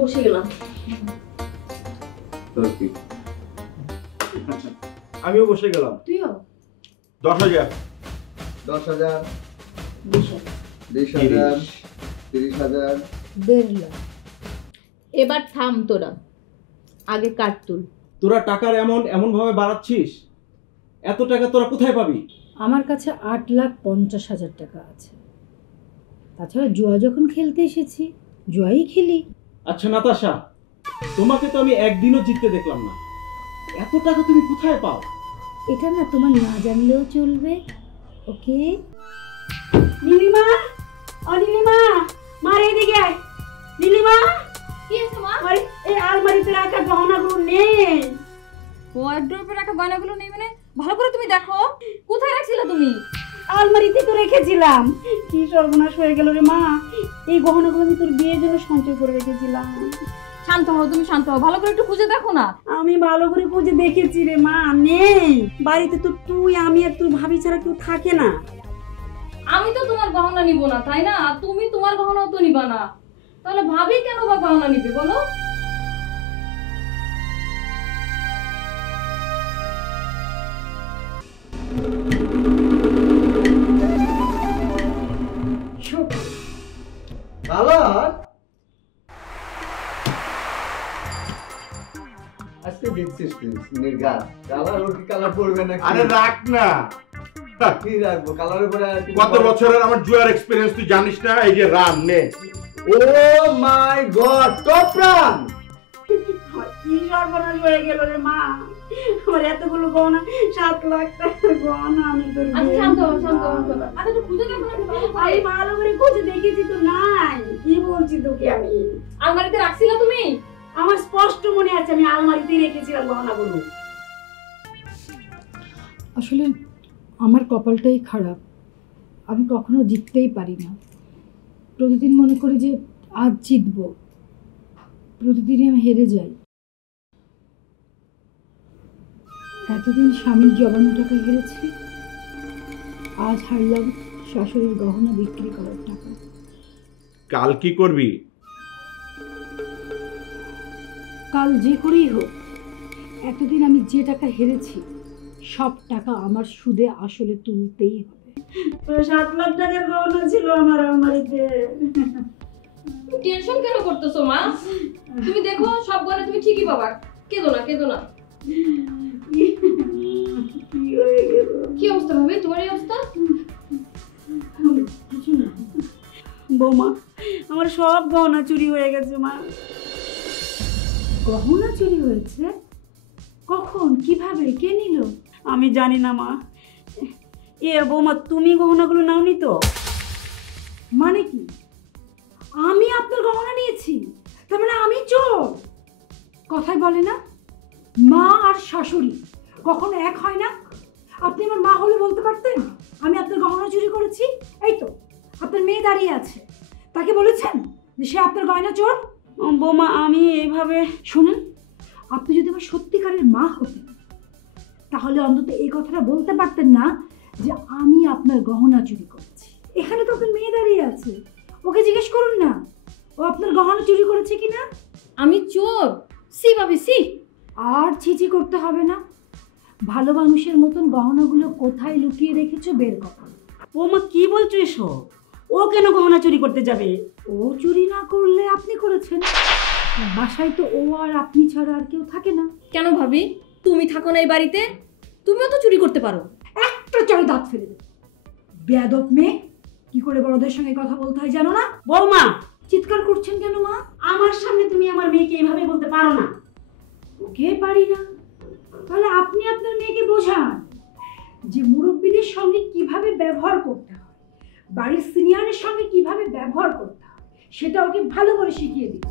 বসে গেলাম। আমিও বসে গেলাম। তুইও? 10,000 10,000 20,000 30,000 1.5 লাখ। এবার থাম তোরা, আগে কাট তুল। তোরা টাকার এমন ভাবে বাড়াচ্ছিস, এত টাকা তোরা কোথায় পাবি? আমার কাছে 8,50,000 টাকা আছে। তাছাড়া জুয়া যখন খেলতে এসেছি, জুয়াই খেলি। আচ্ছা নাতাশা, তোমাকে তো আমি একদিনও জিততে দেখলাম না, এত টাকা তুমি কোথায় পাও? এটা না তোমার না জানলেও চলবে। ওকে নীলিমা, ও নীলিমা, মার এদিকে। নীলিমা, কি আছে মা? এই আলমারিতে রাখা গহনাগুলো নেই। ওয়ার্ড্রোবে রাখা গয়নাগুলো নেই মানে? ভালো করে তুমি দেখো, কোথায় রাখছিলে তুমি? আলমারিতে তো রেখেছিলাম। কি সর্বনাশ হয়ে গেল রে মা, এই গহনাগুলো আমি তোর বিয়ের জন্য সঞ্চয় করে রেখেছিলাম। শান্ত হও, তুমি শান্ত হও, ভালো করে একটু খুঁজে দেখো না। আমি ভালো করে খুঁজে দেখেছি রে মা, নেই। বাড়িতে তো তুই, আমি আর তোর ভাবি ছাড়া কেউ থাকে না। আমি তো তোমার গহনা নিব না, তাই না? তুমি তোমার গহনাও তো নিবা না, তাহলে ভাবি কেন বা গহনা নিবে বলো? কালার আজকে দেখছিস নির্গাত কালার, ওর কি কালার পড়বে না? আরে রাখ না, কি রাখবো কালারের পরে? আর কত বছরের আমার জুয়ার এক্সপেরিয়েন্স তুই জানিস না? এই যে রান নে। ও মাই গড, টপ রান! কি সর্বনাশ হয়ে গেল রে মা, আমার এতগুলো গহনা, 7 লাখ টাকার গহনা আমি তোর আচ্ছা শান্ত হও, শান্ত হও। আচ্ছা একটু খুঁজে দেখো না, একটু ভালো করে। আমি ভালো করে খুঁজে দেখেছি তো নাই। কি বলছি তোকে আমি? আলমারিতে রাখছিলা তুমি? আমার স্পষ্ট মনে আছে আমি আলমারিতে রেখেছিলাম গহনাগুলো। আসলে আমার কপালটাই খারাপ, আমি কখনো জিততেই পারি না। প্রতিদিন মনে করি যে আজ জিতবো, প্রতিদিনই আমি হেরে যাই। এতদিন স্বামীর জমানো টাকা হেরেছি, আজ হারলাম শাশুড়ির গহনা বিক্রি করার টাকা। কাল কি করবি? কাল যে করেই হোক, এতদিন আমি যে টাকা হেরেছি সব টাকা আমার সুদে আসলে তুলতেই হবে। 7 লাখ টাকার গহনা ছিল আমার আলমারিতে। টেনশন কেন করতেছো মা? তুমি দেখো সব গয়না তুমি ঠিকই পাবা, কেঁদো না, কেঁদো না। কি হয়ে গেল? কি অবস্থা ভাবি তোমার এই অবস্থা? কিছু না বৌমা, আমার সব গহনা চুরি হয়ে গেছে মা। গহনা চুরি হয়েছে? কখন, কিভাবে, কে নিল? আমি জানি না মা। এ বৌমা, তুমি গহনাগুলো নাওনি তো? মানে কি? আমি আপনার গহনা নিয়েছি, তার মানে আমি চোর? কথাই বলে না, মা আর শাশুড়ি কখনো এক হয় না। আপনি আমার মা হলে বলতে পারতেন আমি আপনার গহনা চুরি করেছি। এই তো আপনার মেয়ে দাঁড়িয়ে আছে, তাকে বলেছেন যে সে আপনার গয়না চোর? বৌমা, আমি এইভাবে... শুনুন, আপনি যদি আমার সত্যিকারের মা হতেন তাহলে অন্তত এই কথাটা বলতে পারতেন না যে আমি আপনার গহনা চুরি করেছি। এখানে তো আপনার মেয়ে দাঁড়িয়ে আছে, ওকে জিজ্ঞেস করুন না ও আপনার গহনা চুরি করেছে কিনা। আমি চোর? সি ভাবি সি। আর ছিচি করতে হবে না, ভালো মানুষের মতন গহনাগুলো কোথায় লুকিয়ে রেখেছো বের করো। বৌমা কি বলছো এসব? ও কেন গহনা চুরি করতে যাবে? ও চুরি না করলে আপনি করেছেন, বাসায় তো ও আর আপনি ছাড়া আর কেউ থাকে না। কেন ভাবি, তুমি থাকো না এই বাড়িতে? তুমিও তো চুরি করতে পারো। একটা চড়ে দাঁত ফেলে দেবে। বেয়াদব মেয়ে, কি করে বড়দের সঙ্গে কথা বলতে হয় জানো না? বৌমা, চিৎকার করছেন কেন মা? আমার সামনে তুমি আমার মেয়েকে এইভাবে বলতে পারো না। ওকে পারি না, তাহলে আপনি আপনার মেয়েকে বোঝান যে মুরব্বীদের সঙ্গে কিভাবে ব্যবহার করতে হয়, বাড়ির সিনিয়রের সঙ্গে কিভাবে ব্যবহার করতে হয়, সেটা ওকে ভালো করে শিখিয়ে দিন।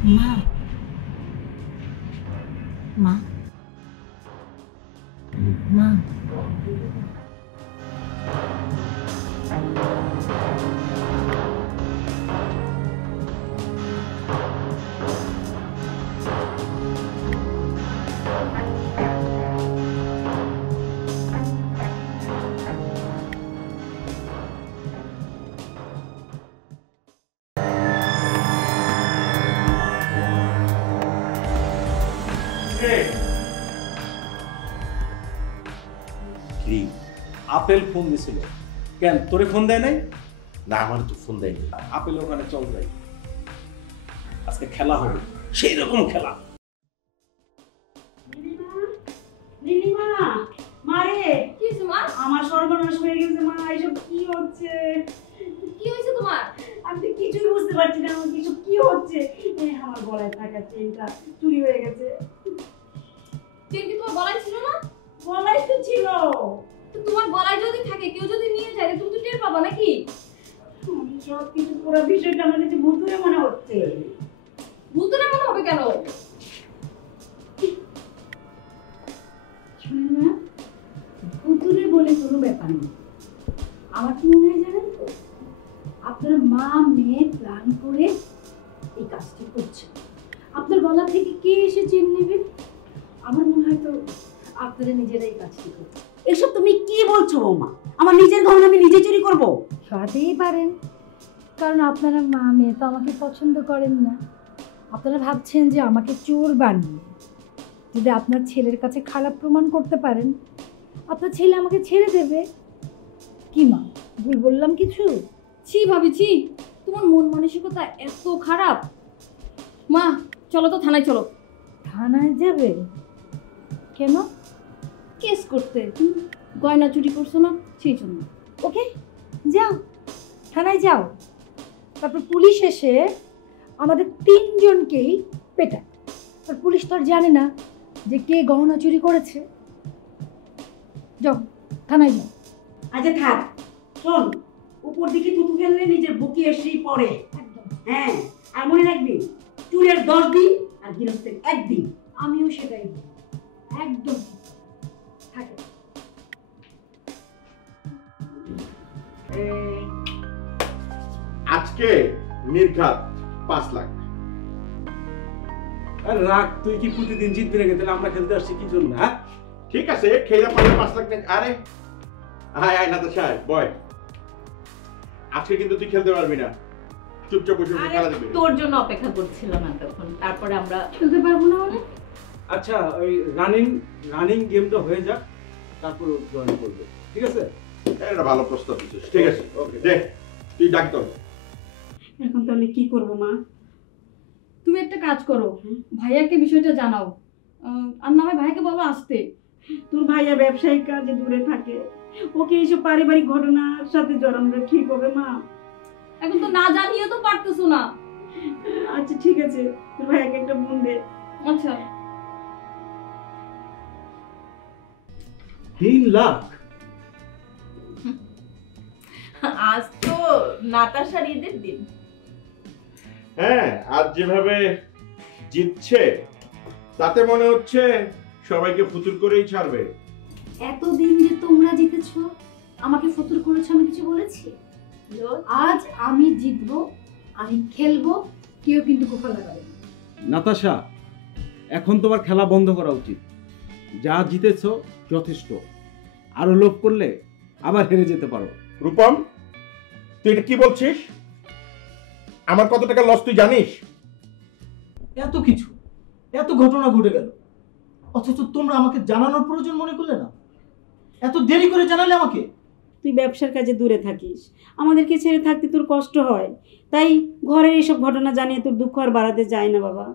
মা মা মা কি আপেল ফোন দিছিল? কেন তোরে ফোন দেয় নাই? না আমার তো ফোন দেয়নি। আপেল ওখানে চল যাই, আজকে খেলা হবে, সেই রকম খেলা। নীলিমা, মারে কি হয়েছে মা? আমার সর্বনাশ হয়ে গেছে মা। এসব কি হচ্ছে? কি হয়েছে তোমার? আমি তো কিছুই বুঝতে পারছি না, আমার কিছু কি হচ্ছে। আমার গলায় থাকা চেনটা চুরি হয়ে গেছে। চেন কি তোমার গলায় ছিল না? গলায় তো ছিল। তো তোমার গলায় যদি থাকে, কেউ যদি নিয়ে যায়, তুমি তো টের পাবা নাকি? আমি সব কিছু পুরো বিষয়টা আমার কাছে ভুতুরে মনে হচ্ছে। ভূতের এমন হবে কেন? শোনেন না, ভুতুরে বলে কোনো ব্যাপার নেই। আমার কি মনে হয় জানেন তো, আপনার মা মেয়ে প্ল্যান করে এই কাজটি করছে। আপনার গলা থেকে কে এসে চেন নেবে? আমার মনে হয় তো আপনারা নিজেরাই কাজটি করবে। এসব তুমি কি বলছো বৌমা? আমার নিজের গহনা আমি নিজে চুরি করবো? হতেই পারেন, কারণ আপনারা মা মেয়ে তো আমাকে পছন্দ করেন না। আপনারা ভাবছেন যে আমাকে চোর বানিয়ে যদি আপনার ছেলের কাছে খারাপ প্রমাণ করতে পারেন, আপনার ছেলে আমাকে ছেড়ে দেবে। কি মা, ভুল বললাম কিছু? ছি ভাবি, ছি, তোমার মন মানসিকতা এত খারাপ। মা চলো তো থানায় চলো। থানায় যাবে কেন? কেস করতে। গয়না চুরি করছো না, সেই জন্য। ওকে, যাও, থানায় যাও। তারপর পুলিশ এসে আমাদের তিনজনকেই পেটায়। আর পুলিশ তো আর জানে না যে কে গহনা চুরি করেছে। যাও, থানায় যাও। আচ্ছা থাক, শোন, উপর দিকে থুতু ফেললে নিজের বুকে এসেই পড়ে। একদম। হ্যাঁ, আর মনে রাখবি, চুরের 10 দিন আর গৃহস্থের 1 দিন। আমিও সেটাই বলি। একদম থাকে। আজকে নির্ঘাত 5 লাখ। আরে রাখ, তুই কি প্রতিদিন জিতবি নাকি? তাহলে আমরা খেলতে আসছি কি জন্য? হ্যাঁ ঠিক আছে, খেলা পারলে 5 লাখ টাকা। আরে হাই হাই নাতাশা, বয়, আজকে কিন্তু তুই খেলতে পারবি না, চুপচাপ বসে বসে খেলা দেখবি। তোর জন্য অপেক্ষা করছিলাম এতক্ষণ, তারপরে আমরা খেলতে পারবো না মানে? আচ্ছা, ওই রানিং গেমটা হয়ে যাক, তারপর জয়েন করবে, ঠিক আছে? এটা ভালো প্রস্তাব দিচ্ছিস, ঠিক আছে। ওকে, দে তুই ডাক তোর। এখন তাহলে কি করবো মা? তুমি একটা কাজ করো, ভাইয়াকে বিষয়টা জানাও। আর না হয় ভাইয়াকে বলো আসতে। তোর ভাইয়া ব্যবসায়িক কাজে দূরে থাকে, ওকে এইসব পারিবারিক ঘটনার সাথে জড়ানোটা ঠিক হবে মা? এখন তো না জানিয়ে তো পারতেছো না। আচ্ছা ঠিক আছে, তোর ভাইয়াকে একটা ফোন দে। আচ্ছা 3 লাখ? আজ তো নাতাশার ঈদের দিন। হ্যাঁ, আর যেভাবে জিতছে তাতে মনে হচ্ছে সবাইকে ফুতুর করেই ছাড়বে। এতদিন যে তোমরা জিতেছো, আমাকে ফতুর করেছো, আমি কিছু বলেছি? আজ আমি জিতবো, আমি খেলবো, কেউ কিন্তু কোফা লাগাবে না। নাতাশা, এখন তোমার খেলা বন্ধ করা উচিত। যা জিতেছো যথেষ্ট, আরো লোভ করলে আবার হেরে যেতে পারো। রূপম, তুই এটা কি বলছিস? আমার কত টাকা লস তুই জানিস? এত কিছু, এত ঘটনা ঘটে গেল, অথচ তোমরা আমাকে জানানোর প্রয়োজন মনে করলে না। এত দেরি করে জানালে আমাকে। তুই ব্যবসার কাজে দূরে থাকিস, আমাদেরকে ছেড়ে থাকতে তোর কষ্ট হয়, তাই ঘরের এইসব ঘটনা জানিয়ে তোর দুঃখ আর বাড়াতে যায় না বাবা।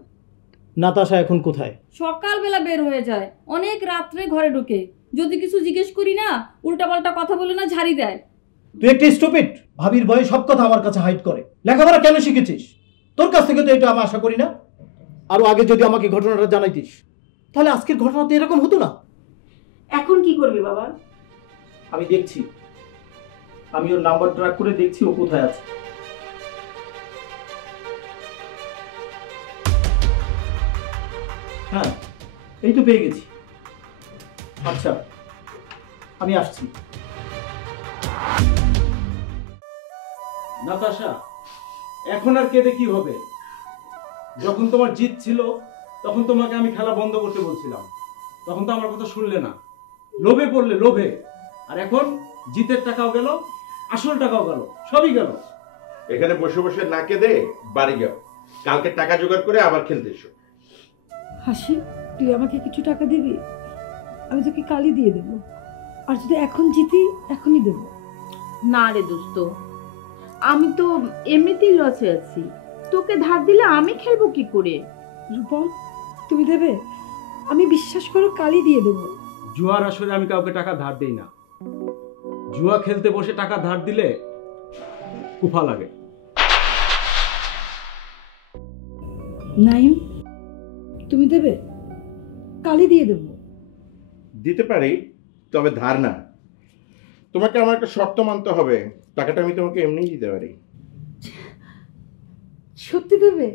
নাতাশা এখন কোথায়? সকালবেলা বের হয়ে যায়, অনেক রাত্রে ঘরে ঢোকে। যদি কিছু জিজ্ঞেস করি না, উল্টাপাল্টা কথা বলে না ঝাড়ি দেয়। তুই একটা স্টুপিড। ভাবির ভয়ে সব কথা আমার কাছে হাইড করে। লেখাপড়া কেন শিখেছিস? তোর কাছ থেকে তো এটা আমি আশা করি না। আরো আগে যদি আমাকে ঘটনাটা জানাইতিস, তাহলে আজকের ঘটনা তো এরকম হতো না। এখন কি করবি বাবা? আমি দেখছি, আমি ওর নাম্বার ট্র্যাক করে দেখছি ও কোথায় আছে। হ্যাঁ, এই তো পেয়ে গেছি। আচ্ছা, আমি আসছি। নাতাশা, এখন আর কেঁদে কি হবে? যখন তোমার জিত ছিল তখন তোমাকে আমি খেলা বন্ধ করতে বলছিলাম, তখন তো আমার কথা শুনলে না, লোভে পড়লে, লোভে। আর এখন জিতের টাকাও গেল, আসল টাকাও গেল, সবই গেল। এখানে বসে বসে না কেঁদে বাড়ি যাও, কালকে টাকা জোগাড় করে আবার খেলতে এসো। হাসি, তুই আমাকে কিছু টাকা দিবি? আমি তোকে কালই দিয়ে দেবো। আর যদি এখন জিতি, এখনই দেবো। না রে দোস্ত, আমি তো এমনিতেই লসে আছি, তোকে ধার দিলে আমি খেলবো কি করে? রূপম, তুমি দেবে? আমি বিশ্বাস করো কালই দিয়ে দেবো। জুয়ার আসরে আমি কাউকে টাকা ধার দেই না। জুয়া খেলতে বসে টাকা ধার দিলে কুফা লাগে। নাইম, তুমি দেবে? কালই দিয়ে দেবো। দিতে পারি, তবে ধার না। তোমাকে আমার একটা শর্ত মানতে হবে, টাকাটা আমি তোমাকে এমনিই দিতে পারি। সত্যি দেবে?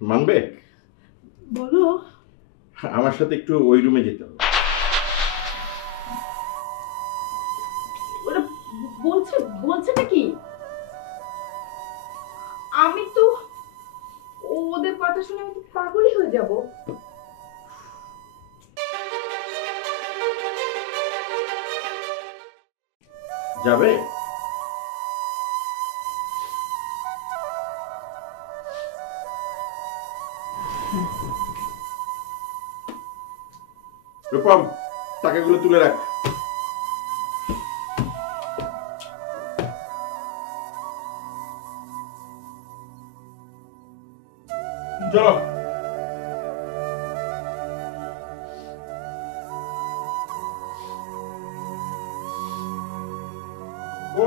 মানবে? বলো। আমার সাথে একটু ওই রুমে যেতে হবে। ওরা বলছে নাকি? আমি তো ওদের কথা শুনে আমি তো পাগলই হয়ে যাব। যাবে? রূপম, টাকাগুলো তুলে রাখ। চলো।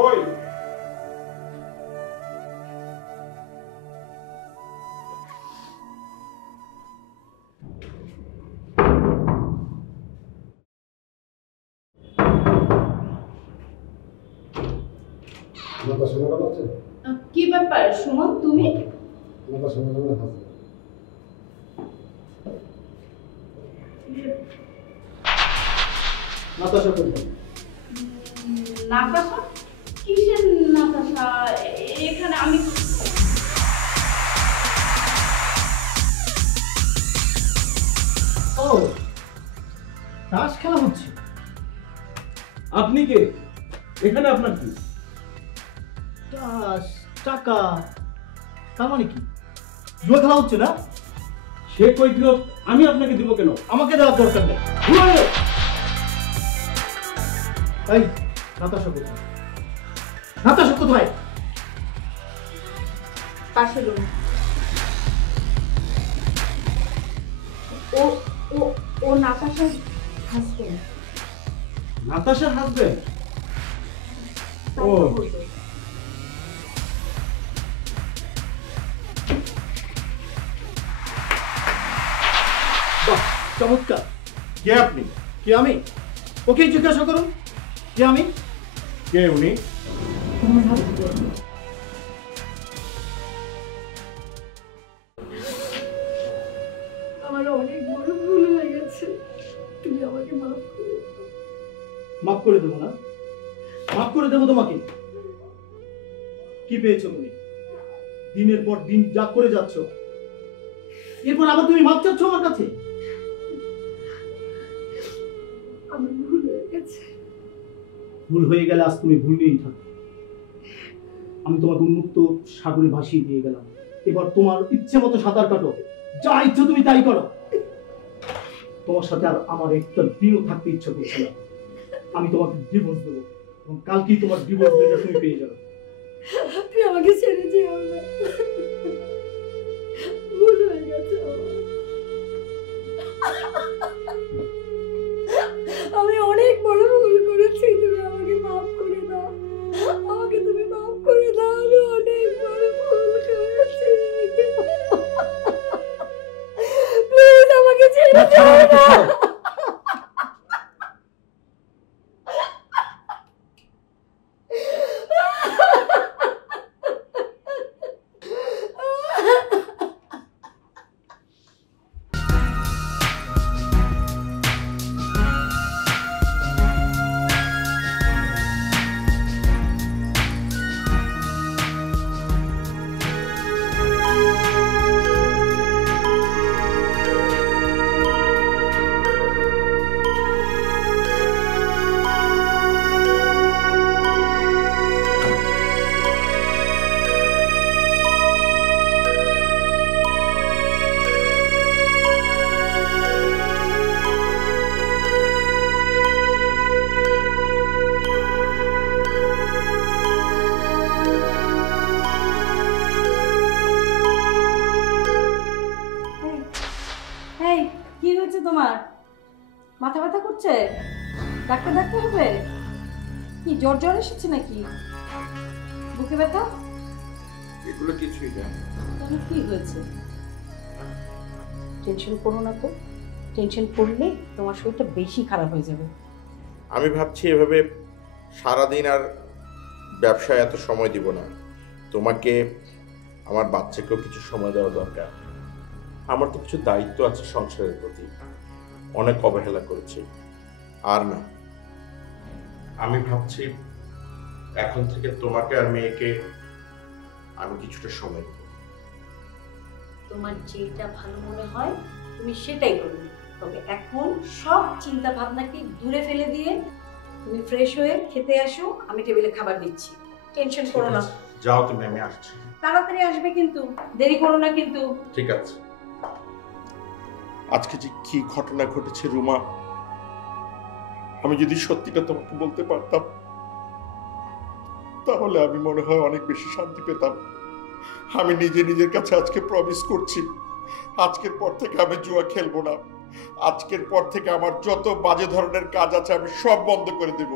ওই কি ব্যাপার সুমন, তুমি? নাতাশা কোথায়? নাতাশা? কিসের নাতাশা? এখানে আমি ও, তাস খেলা হচ্ছে। আপনি কে? এখানে আপনার কি? তাস, টাকা, তার মানে কি? জুয়া খেলা হচ্ছে না? সে কৈফিয়ত আমি আপনাকে দিব কেন? আমাকে দেওয়ার দরকার নেই। এই, নাতাশা কোথায়? নাতাশা কোথায়? পাশের রুম। ও ও ও নাতাশার হাসবেন্ড। নাতাশার হাজবেন্ড? ও, বাহ, চমৎকার। কে আপনি? কে আমি? ওকেই জিজ্ঞাসা করুন, কে আমি? কে উনি? তোমার হাজবেন্ড। আমার অনেক বড় ভুল হয়ে গেছে, তুমি আমাকে মাফ করে দাও। মাফ করে দেবো না? মাফ করে দেবো তোমাকে? কি পেয়েছো তুমি? দিনের পর দিন যা করে যাচ্ছ, এরপর আবার তুমি মাফ চাচ্ছ আমার কাছে? আমার ভুল হয়ে গেছে। ভুল হয়ে গেলে আজ তুমি ভুল নিয়েই থাকো। আমি তোমাকে উন্মুক্ত সাগরে ভাসিয়ে দিয়ে গেলাম, এবার তোমার ইচ্ছে মতো সাঁতার কাটো, যা ইচ্ছে তুমি তাই করো। তোমার সাথে আর আমার একটা দিনও থাকতে ইচ্ছা করছে না। আমি তোমাকে ডিভোর্স দেবো এবং কালকেই তোমার ডিভোর্স লেটার তুমি পেয়ে যাবে। তুই আমাকে ছেড়ে যেও না, ভুল হয়ে গেছে আমার। আমি অনেক বড় ভুল করেছি, তুমি আমাকে মাফ করে দাও। আমাকে তুমি মাফ করে দাও, আমি অনেক বড় ভুল করেছি। প্লিজ আমাকে ছেড়ে ছাড়ো আমাকে, ছাড়ো। এই কি হয়েছে তোমার? মাথা ব্যথা করছে? ডাক্তার ডাকতে হবে? কি জ্বর জ্বর এসেছে নাকি? বুকে ব্যথা? এগুলো কিছুই না। তাহলে কি হয়েছে? টেনশন করো না তো, টেনশন করলে তোমার শরীরটা বেশি খারাপ হয়ে যাবে। আমি ভাবছি এভাবে সারাদিন আর ব্যবসায় এত সময় দিব না। তোমাকে, আমার বাচ্চাকেও কিছু সময় দেওয়া দরকার। আমার তো কিছু দায়িত্ব আছে সংসারের প্রতি, অনেক অবহেলা করেছি। আর না, আমি ভাবছি এখন থেকে তোমাকে আর মেয়েকে আমি কিছুটা সময় দেব। তোমার যেটা ভালো মনে হয় তুমি সেটাই করবে। তবে এখন সব চিন্তা ভাবনাকে দূরে ফেলে দিয়ে তুমি ফ্রেশ হয়ে খেতে আসো, আমি টেবিলে খাবার দিচ্ছি। টেনশন করো না। যাও তুমি, আমি আসছি। তাড়াতাড়ি আসবে কিন্তু, দেরি করো না কিন্তু। ঠিক আছে। আজকে যে কি ঘটনা ঘটেছে রুমা, আমি যদি সত্যিটা তোমাকে বলতে পারতাম তাহলে আমি মনে হয় অনেক বেশি শান্তি পেতাম। আমি নিজের কাছে আজকে প্রমিস করছি, আজকের পর থেকে আমি জুয়া খেলবো না। আজকের পর থেকে আমার যত বাজে ধরনের কাজ আছে আমি সব বন্ধ করে দেব।